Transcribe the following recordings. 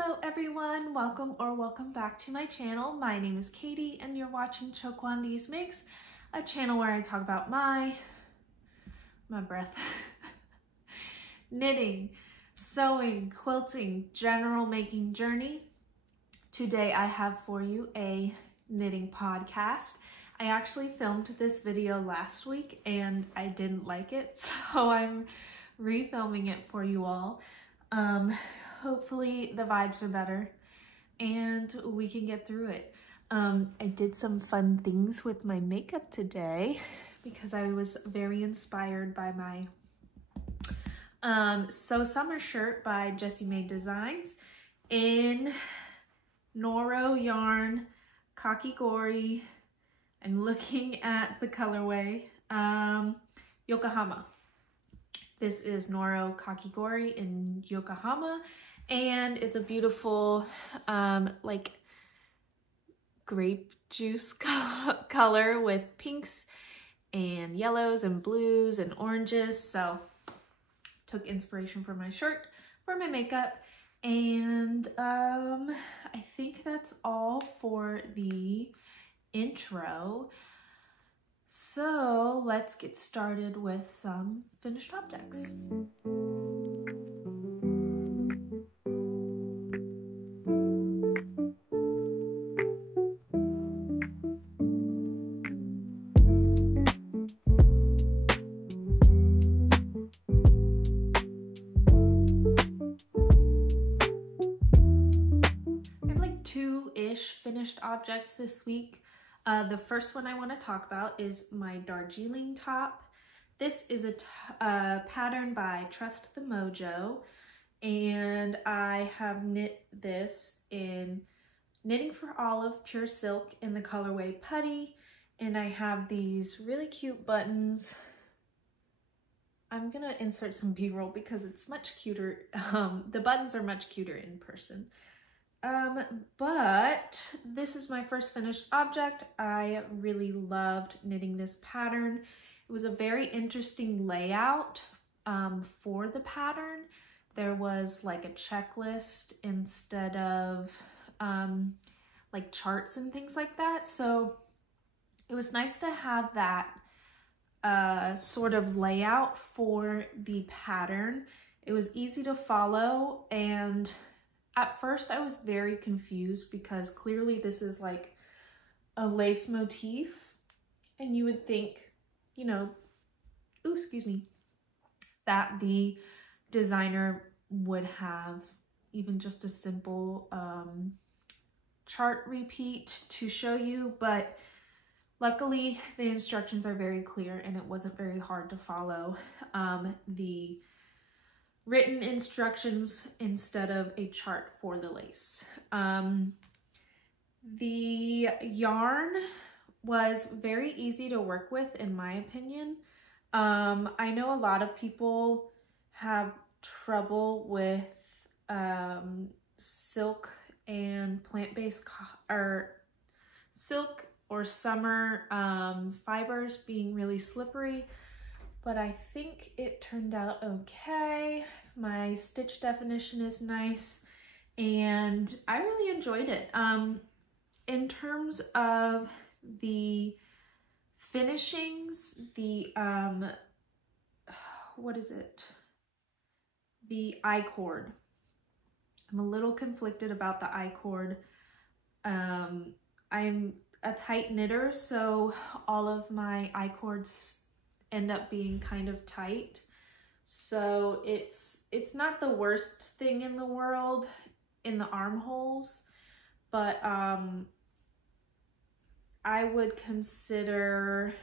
Hello everyone, welcome back to my channel. My name is Katie and you're watching ChoKwonDeezMakes, a channel where I talk about my breath, knitting, sewing, quilting, general making journey. Today I have for you a knitting podcast. I actually filmed this video last week and I didn't like it, so I'm refilming it for you all. Hopefully the vibes are better and we can get through it. I did some fun things with my makeup today because I was very inspired by my So Summer shirt by Jessie Made Designs in Noro yarn, Kakigori. I'm looking at the colorway, Yokohama. This is Noro Kakigori in Yokohama, and it's a beautiful, like grape juice color with pinks and yellows and blues and oranges. So took inspiration from my shirt for my makeup, and I think that's all for the intro. So let's get started with some finished objects. I have like two-ish finished objects this week. The first one I want to talk about is my Darjeeling top. This is a pattern by Trust the Mojo, and I have knit this in Knitting for Olive Pure Silk in the colorway Putty, and I have these really cute buttons. I'm gonna insert some B-roll because it's much cuter. The buttons are much cuter in person. But this is my first finished object. I really loved knitting this pattern. It was a very interesting layout for the pattern. There was like a checklist instead of like charts and things like that. So it was nice to have that sort of layout for the pattern. It was easy to follow, and at first I was very confused because clearly this is like a lace motif, and you would think, you know, ooh, excuse me, that the designer would have even just a simple chart repeat to show you, but luckily the instructions are very clear and it wasn't very hard to follow the written instructions instead of a chart for the lace. The yarn was very easy to work with in my opinion. I know a lot of people have trouble with silk and plant-based or silk or summer fibers being really slippery, but I think it turned out okay. My stitch definition is nice and I really enjoyed it. In terms of the finishings, the what is it? The I-cord. I'm a little conflicted about the I-cord. I'm a tight knitter, so all of my I-cords end up being kind of tight. So it's not the worst thing in the world in the armholes, but I would consider,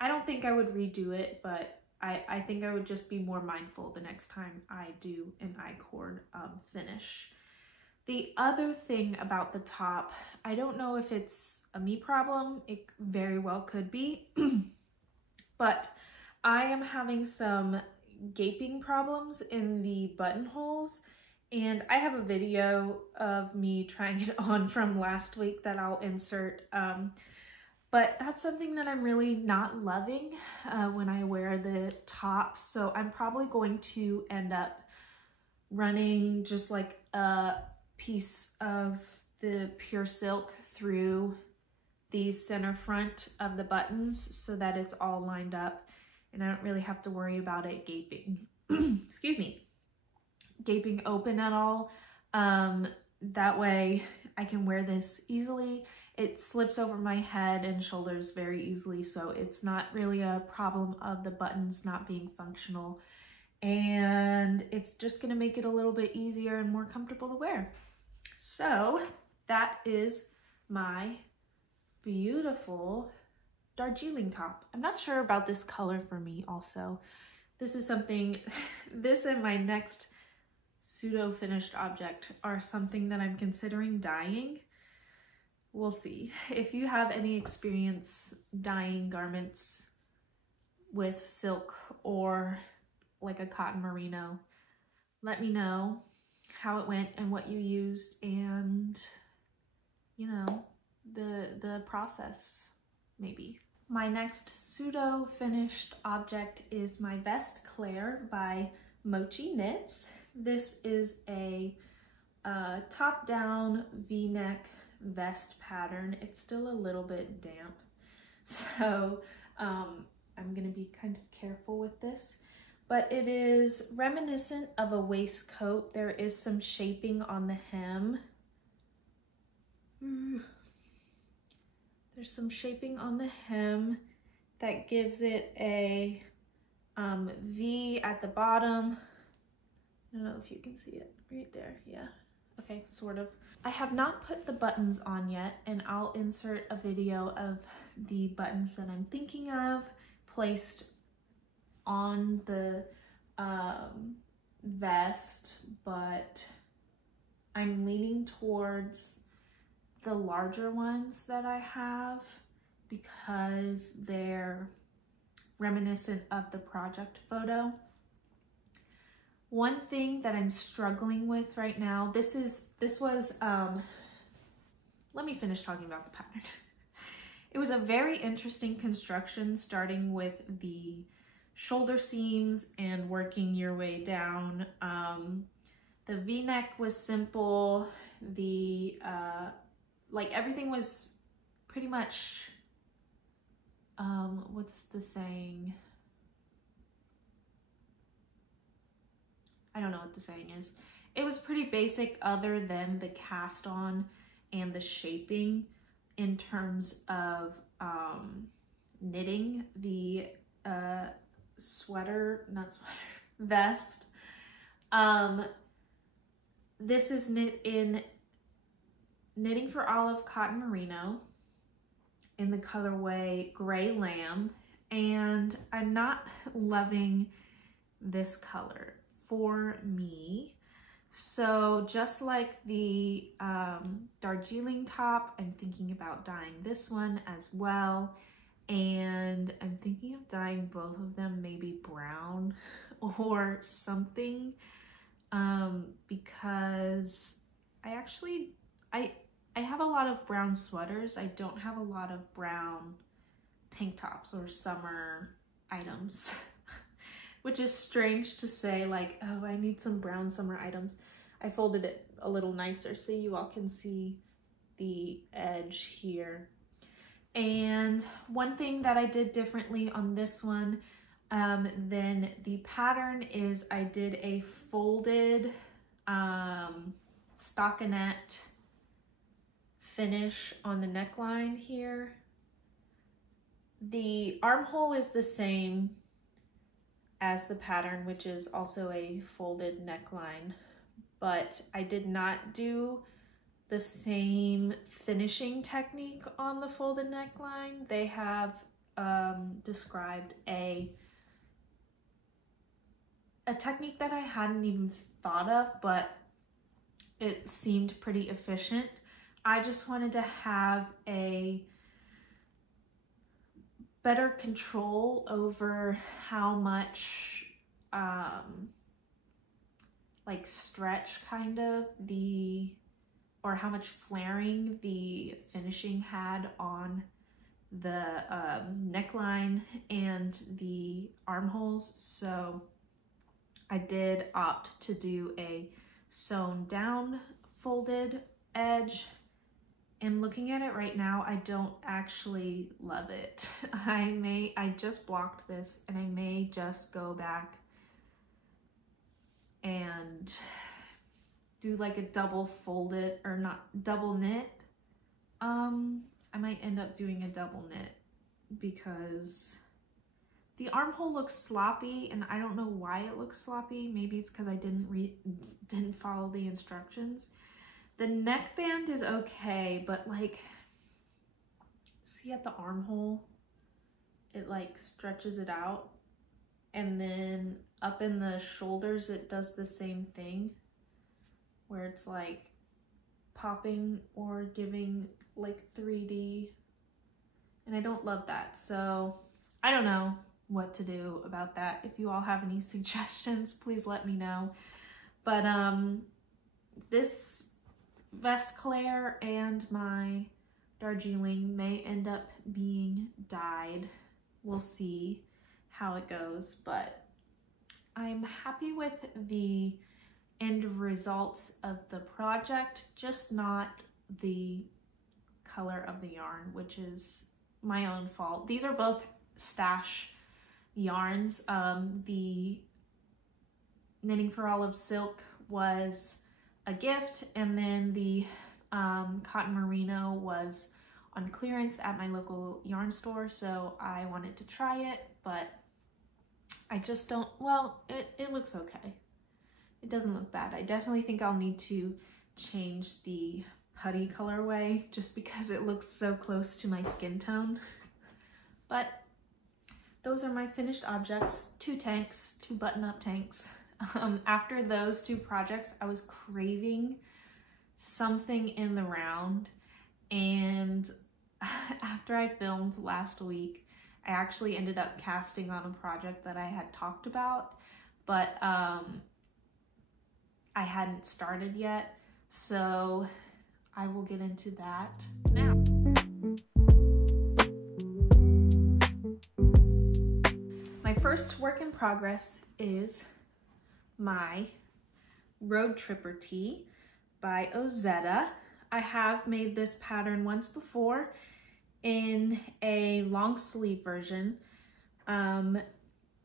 I don't think I would redo it, but I think I would just be more mindful the next time I do an I-cord finish. The other thing about the top, I don't know if it's a me problem, it very well could be, but I am having some gaping problems in the buttonholes, and I have a video of me trying it on from last week that I'll insert, but that's something that I'm really not loving when I wear the top, so I'm probably going to end up running just like a piece of the pure silk through the center front of the buttons so that it's all lined up and I don't really have to worry about it gaping, excuse me, gaping open at all. That way I can wear this easily. It slips over my head and shoulders very easily, so it's not really a problem of the buttons not being functional. And it's just gonna make it a little bit easier and more comfortable to wear. So that is my beautiful Darjeeling top. I'm not sure about this color for me also. This is something, this and my next pseudo finished object are something that I'm considering dyeing. We'll see. If you have any experience dyeing garments with silk or like a cotton merino, let me know how it went and what you used and, you know, the process maybe. My next pseudo finished object is my vest Claire by Mochi Knits. This is a top-down V-neck vest pattern. It's still a little bit damp, so I'm gonna be kind of careful with this, but it is reminiscent of a waistcoat. There is some shaping on the hem. There's some shaping on the hem that gives it a V at the bottom. I don't know if you can see it right there. Yeah, okay, sort of. I have not put the buttons on yet, and I'll insert a video of the buttons that I'm thinking of placed on the vest, but I'm leaning towards the larger ones that I have because they're reminiscent of the project photo. One thing that I'm struggling with right now, this was, let me finish talking about the pattern. It was a very interesting construction, starting with the shoulder seams and working your way down. The V-neck was simple. The, like everything was pretty much, what's the saying? I don't know what the saying is. It was pretty basic other than the cast on and the shaping in terms of knitting the vest. This is knit in Knitting for Olive Cotton Merino in the colorway Gray Lamb, and I'm not loving this color for me. So just like the Darjeeling top, I'm thinking about dyeing this one as well, and I'm thinking of dyeing both of them maybe brown or something, because I have a lot of brown sweaters. I don't have a lot of brown tank tops or summer items, which is strange to say, like, oh, I need some brown summer items. I folded it a little nicer so you all can see the edge here. And one thing that I did differently on this one than the pattern is I did a folded stockinette finish on the neckline here. The armhole is the same as the pattern, which is also a folded neckline, but I did not do the same finishing technique on the folded neckline. They have described a technique that I hadn't even thought of, but it seemed pretty efficient. I just wanted to have a better control over how much like stretch kind of or how much flaring the finishing had on the neckline and the armholes. So I did opt to do a sewn down folded edge, and looking at it right now, I don't actually love it. I just blocked this, and I may just go back and do like a double folded, or not double knit. I might end up doing a double knit because the armhole looks sloppy, and I don't know why it looks sloppy. Maybe it's because I didn't follow the instructions. The neckband is okay, but like, see at the armhole, it like stretches it out, and then up in the shoulders it does the same thing, where it's like popping or giving like 3D, and I don't love that. So I don't know what to do about that. If you all have any suggestions, please let me know. But this vest Claire and my Darjeeling may end up being dyed. We'll see how it goes, but I'm happy with the end results of the project, just not the color of the yarn, which is my own fault. These are both stash yarns. The Knitting for Olive Silk was a gift, and then the Cotton Merino was on clearance at my local yarn store, so I wanted to try it, but I just don't, well, it looks okay. It doesn't look bad. I definitely think I'll need to change the putty colorway just because it looks so close to my skin tone. But those are my finished objects, 2 tanks, 2 button-up tanks. After those 2 projects, I was craving something in the round, and after I filmed last week, I actually ended up casting on a project that I had talked about, but I hadn't started yet, so I will get into that now. My first work in progress is my Road Tripper tee by Ozetta. I have made this pattern once before in a long sleeve version.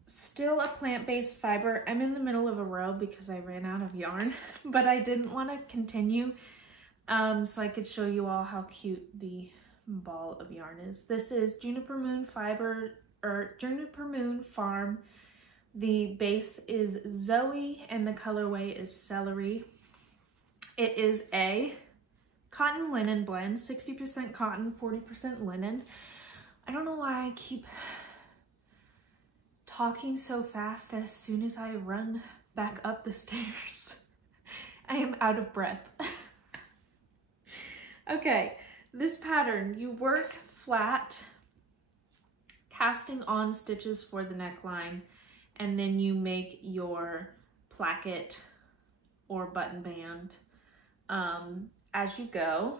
Still a plant-based fiber. I'm in the middle of a row because I ran out of yarn, but I didn't want to continue so I could show you all how cute the ball of yarn is. This is Juniper Moon Fiber, or Juniper Moon Farm. The base is Zoe and the colorway is Celery. It is a cotton linen blend, 60% cotton, 40% linen. I don't know why I keep talking so fast as soon as I run back up the stairs. I am out of breath. Okay, this pattern, you work flat, casting on stitches for the neckline, and then you make your placket or button band as you go.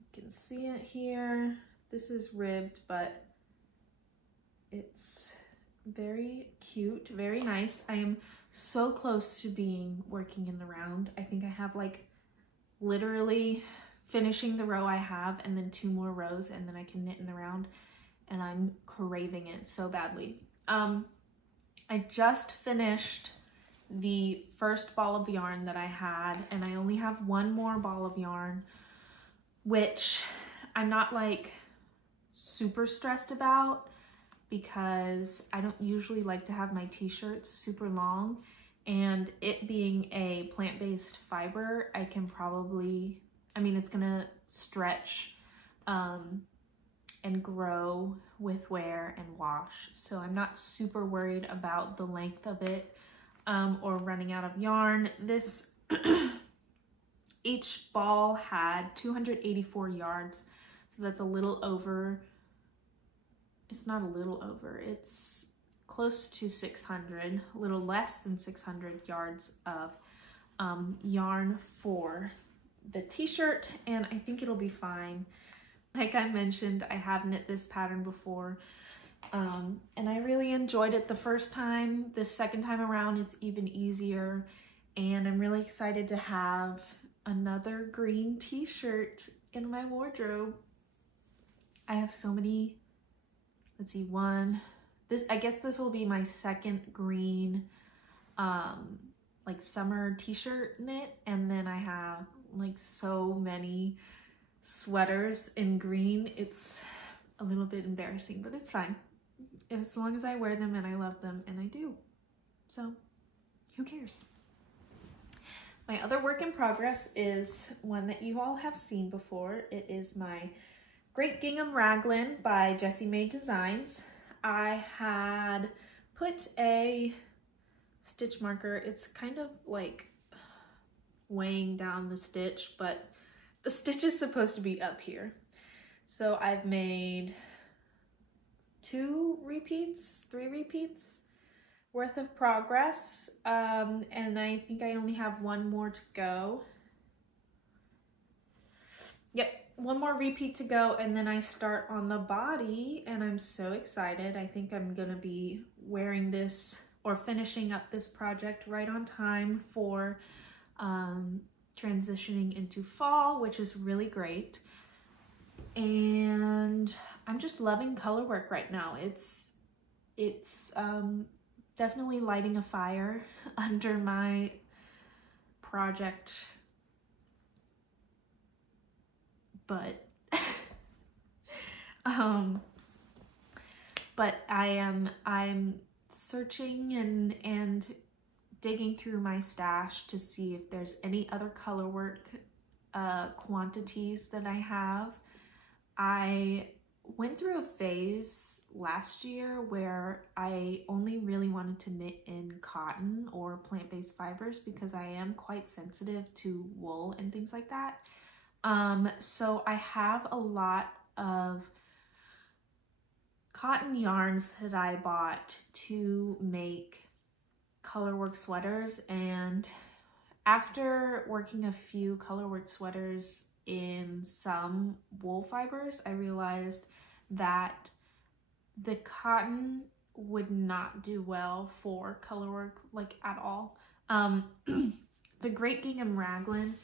You can see it here. This is ribbed, but it's very cute, very nice. I am so close to being working in the round. I think I have like literally finishing the row I have and then 2 more rows, and then I can knit in the round, and I'm craving it so badly. I just finished the first ball of yarn that I had, and I only have 1 more ball of yarn, which I'm not like super stressed about because I don't usually like to have my t-shirts super long, and it being a plant-based fiber, I can probably, I mean, it's gonna stretch and grow with wear and wash, so I'm not super worried about the length of it or running out of yarn. This each ball had 284 yards, so that's a little over, it's not a little over, it's close to 600, a little less than 600 yards of yarn for the t-shirt, and I think it'll be fine. Like I mentioned, I have knit this pattern before, And I really enjoyed it the first time. The second time around, it's even easier. And I'm really excited to have another green t-shirt in my wardrobe. I have so many, let's see, I guess this will be my second green, like summer t-shirt knit. And then I have like so many sweaters in green. It's a little bit embarrassing, but it's fine. As long as I wear them and I love them, and I do. So who cares? My other work in progress is one that you all have seen before. It is my Great Gingham Raglin by Jessie Made Designs. I had put a stitch marker. It's kind of like weighing down the stitch, but the stitch is supposed to be up here. So I've made 3 repeats worth of progress, and I think I only have 1 more to go. Yep, 1 more repeat to go, and then I start on the body, and I'm so excited. I think I'm gonna be wearing this or finishing up this project right on time for transitioning into fall, which is really great. And I'm just loving color work right now. It's definitely lighting a fire under my project butt. But I'm searching and digging through my stash to see if there's any other color work quantities that I have. I went through a phase last year where I only really wanted to knit in cotton or plant-based fibers because I am quite sensitive to wool and things like that. So I have a lot of cotton yarns that I bought to make colorwork sweaters, and after working a few colorwork sweaters in some wool fibers, I realized that the cotton would not do well for colorwork, like at all. The Great Gingham Raglin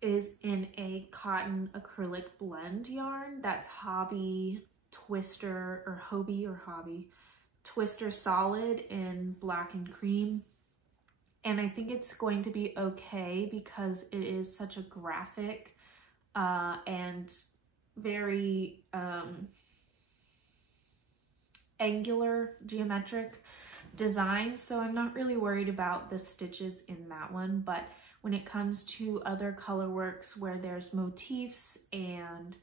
is in a cotton acrylic blend yarn that's Hobby Twister or Hobby Twister Solid in black and cream. And I think it's going to be okay because it is such a graphic and very angular geometric design. So I'm not really worried about the stitches in that one. But when it comes to other color works where there's motifs and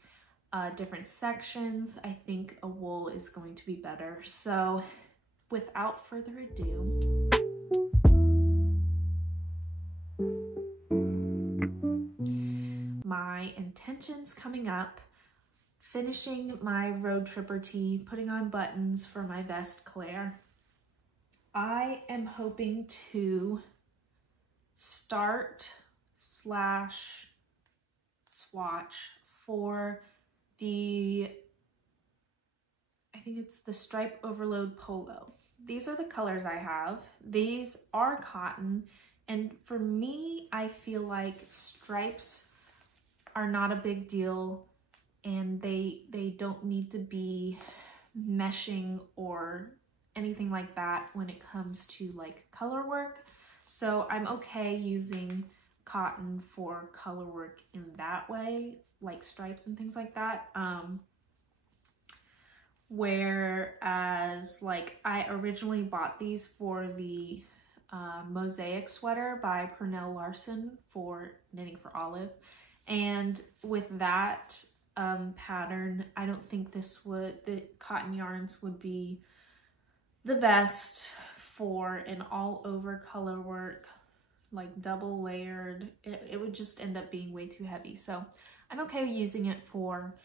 different sections, I think a wool is going to be better. So without further ado, my intentions coming up: finishing my road tripper tee, putting on buttons for my vest Claire. I am hoping to start / swatch for the, I think it's the Stripe Overload Polo. These are the colors I have. These are cotton, and for me, I feel like stripes are not a big deal, and they don't need to be meshing or anything like that when it comes to like color work. So I'm okay using cotton for color work in that way, like stripes and things like that. Whereas like I originally bought these for the Mosaic sweater by Pernell Larson for Knitting for Olive. And with that pattern, I don't think the cotton yarns would be the best for an all over color work, like double layered. It would just end up being way too heavy. So I'm okay using it for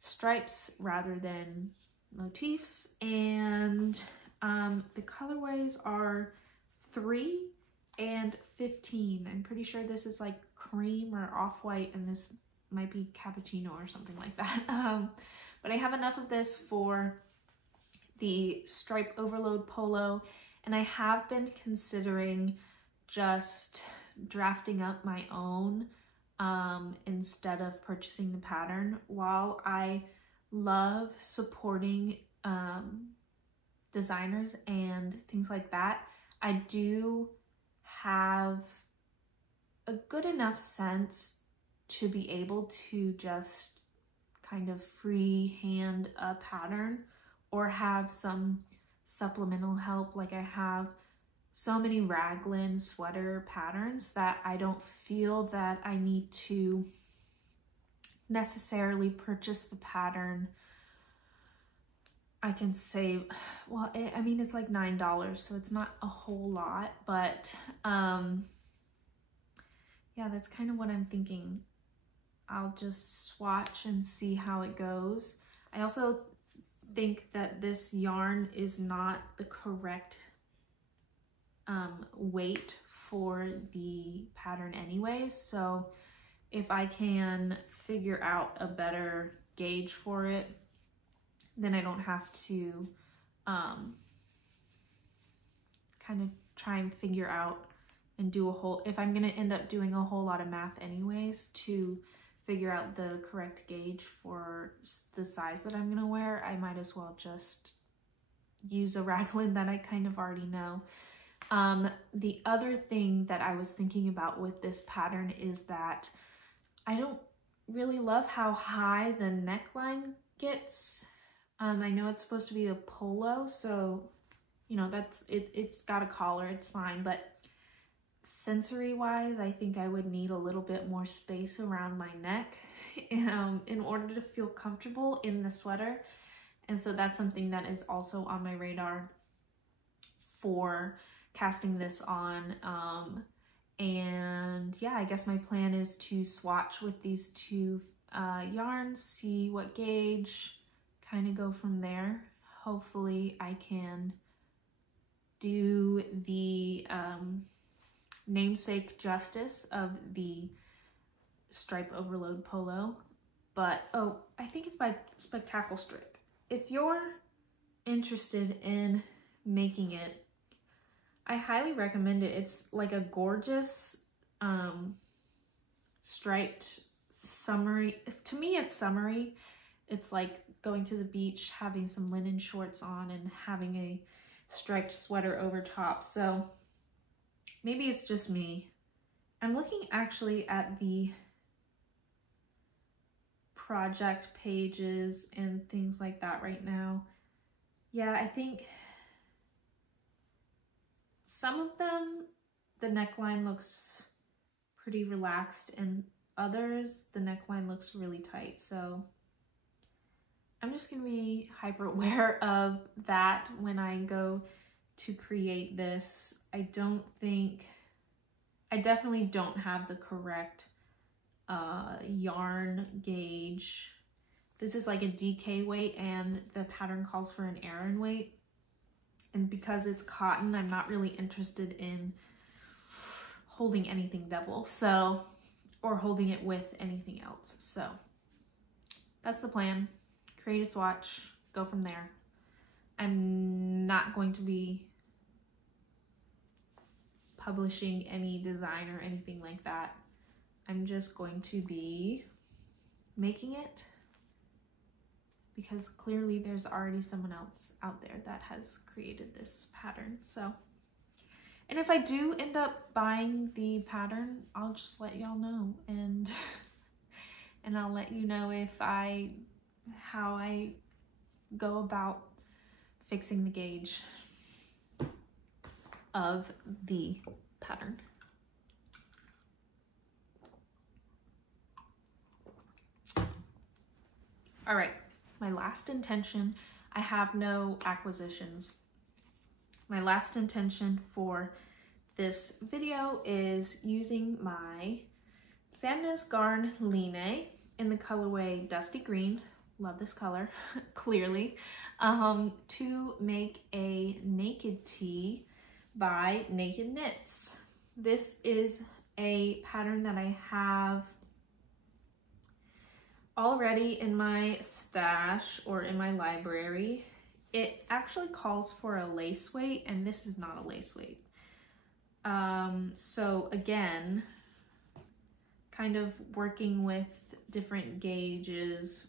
stripes rather than motifs. And the colorways are 3 and 15. I'm pretty sure this is like cream or off-white, and this might be cappuccino or something like that. But I have enough of this for the stripe overload polo, and I have been considering just drafting up my own instead of purchasing the pattern. While I love supporting designers and things like that, I do have a good enough sense to be able to just kind of freehand a pattern or have some supplemental help. Like I have so many Raglin sweater patterns that I don't feel that I need to necessarily purchase the pattern. I can save, well, I mean, it's like $9, so it's not a whole lot, but yeah, that's kind of what I'm thinking. I'll just swatch and see how it goes. I also think that this yarn is not the correct weight for the pattern anyway, so if I can figure out a better gauge for it, then I don't have to kind of try and figure out and do a whole, if I'm gonna end up doing a whole lot of math anyways to figure out the correct gauge for the size that I'm gonna wear, I might as well just use a Raglin that I kind of already know. The other thing that I was thinking about with this pattern is that I don't really love how high the neckline gets. I know it's supposed to be a polo, so, you know, that's it. It's got a collar, it's fine, but sensory wise, I think I would need a little bit more space around my neck in order to feel comfortable in the sweater. And so that's something that is also on my radar for casting this on. And yeah, I guess my plan is to swatch with these two yarns, see what gauge, kind of go from there. Hopefully I can do the namesake justice of the stripe overload polo. But oh, I think it's by Spectacle Strip. If you're interested in making it, I highly recommend it. It's like a gorgeous striped summery. To me, it's summery. It's like going to the beach, having some linen shorts on and having a striped sweater over top. So maybe it's just me. I'm looking actually at the project pages and things like that right now. Yeah, I think some of them, the neckline looks pretty relaxed, and others, the neckline looks really tight. So I'm just gonna be hyper aware of that when I go to create this. I definitely don't have the correct yarn gauge. This is like a DK weight and the pattern calls for an Aran weight. And because it's cotton, I'm not really interested in holding anything double, so, or holding it with anything else. So that's the plan. Create a swatch, go from there. I'm not going to be publishing any design or anything like that. I'm just going to be making it because clearly there's already someone else out there that has created this pattern. So, and if I do end up buying the pattern, I'll just let y'all know, and I'll let you know how I go about fixing the gauge of the pattern. All right, my last intention, I have no acquisitions. My last intention for this video is using my Sandnes Garn Line in the colorway Dusty Green, love this color, clearly, to make a naked tee by Naked Knits. This is a pattern that I have already in my stash or in my library. it actually calls for a lace weight, and this is not a lace weight. So again, kind of working with different gauges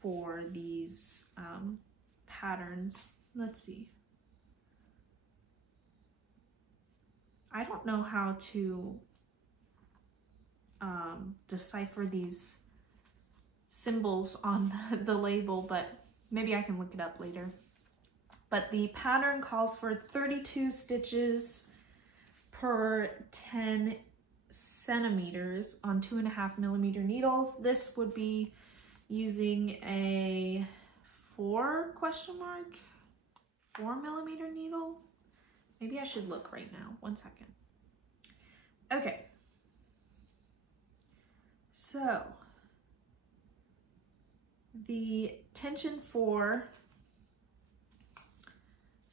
for these patterns. Let's see. I don't know how to decipher these symbols on the label, but maybe I can look it up later. But the pattern calls for 32 stitches per 10 centimeters on 2.5mm needles. This would be using a 4mm needle. Maybe I should look right now. 1 second. Okay. So the tension for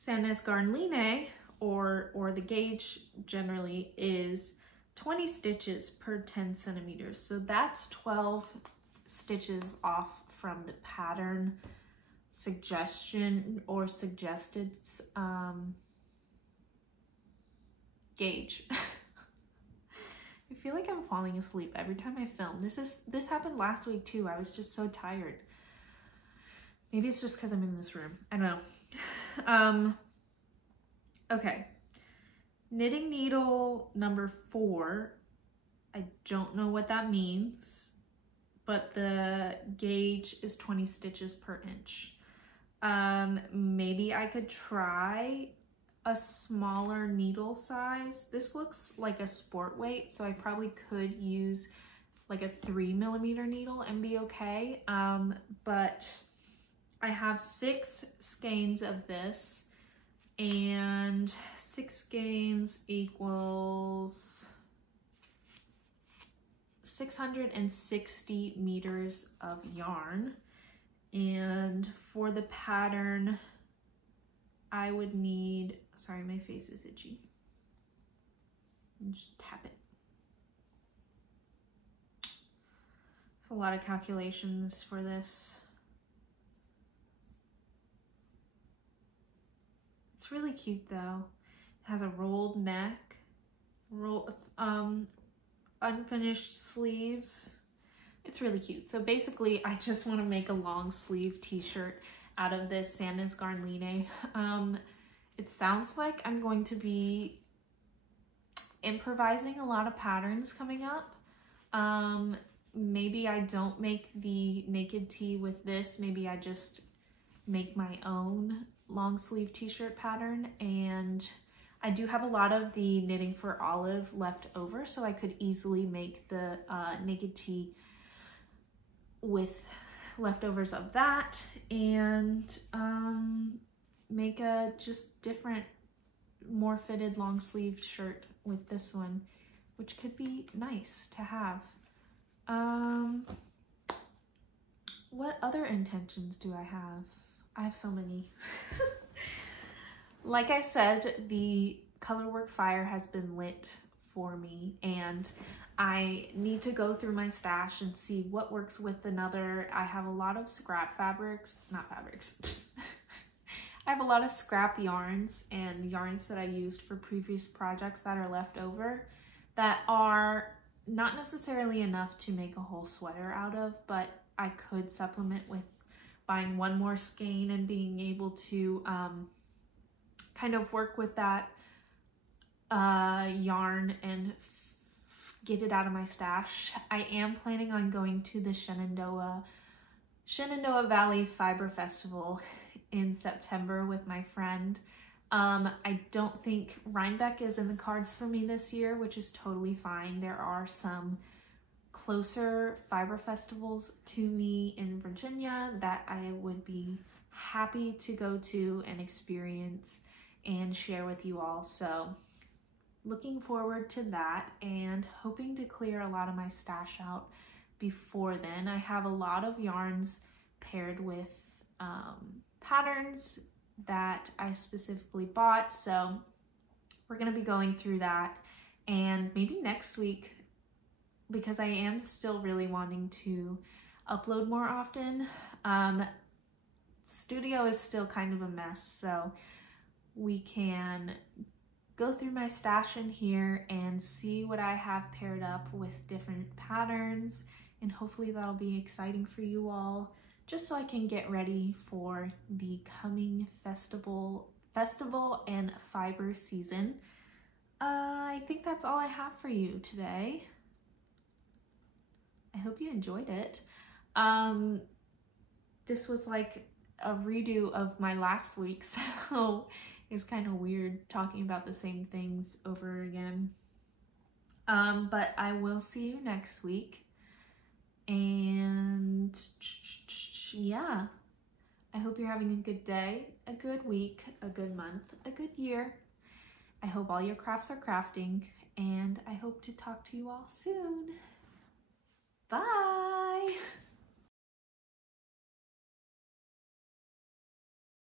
Sandnes Garnline, or the gauge generally, is 20 stitches per 10 centimeters. So that's 12 stitches off from the pattern suggestion or suggested gauge. I feel like I'm falling asleep every time I film. This happened last week too. I was just so tired. Maybe it's just because I'm in this room. I don't know. Okay. Knitting needle number 4. I don't know what that means, but the gauge is 20 stitches per inch. Maybe I could try a smaller needle size. This looks like a sport weight, so I probably could use like a 3mm needle and be okay. But I have 6 skeins of this, and 6 skeins equals 660 meters of yarn. And for the pattern, I would need, sorry, my face is itchy. Just tap it. It's a lot of calculations for this. It's really cute though. It has a rolled neck, unfinished sleeves. It's really cute. So basically, I just want to make a long sleeve t-shirt out of this Sandnes Garnline. It sounds like I'm going to be improvising a lot of patterns coming up. Maybe I don't make the naked tee with this. Maybe I just make my own long sleeve t-shirt pattern. And I do have a lot of the Knitting for Olive left over, so I could easily make the naked tee with leftovers of that, and make a just different, more fitted long sleeve shirt with this one, which could be nice to have. What other intentions do I have? I have so many. Like I said, the colorwork fire has been lit for me, and I need to go through my stash and see what works with another. I have a lot of scrap fabrics, not fabrics. I have a lot of scrap yarns and yarns that I used for previous projects that are left over that are not necessarily enough to make a whole sweater out of, but I could supplement with buying one more skein and being able to kind of work with that yarn and get it out of my stash. I am planning on going to the Shenandoah Valley Fiber Festival in September with my friend. I don't think Rhinebeck is in the cards for me this year, which is totally fine. There are some closer fiber festivals to me in Virginia that I would be happy to go to and experience and share with you all. So looking forward to that and hoping to clear a lot of my stash out before then. I have a lot of yarns paired with patterns that I specifically bought, so we're gonna be going through that. And maybe next week, because I am still really wanting to upload more often, studio is still kind of a mess, so we can go through my stash in here and see what I have paired up with different patterns, and hopefully that'll be exciting for you all, just so I can get ready for the coming festival and fiber season. I think that's all I have for you today. I hope you enjoyed it. This was like a redo of my last week, so it's kind of weird talking about the same things over again. But I will see you next week. And yeah, I hope you're having a good day, a good week, a good month, a good year. I hope all your crafts are crafting, and I hope to talk to you all soon. Bye!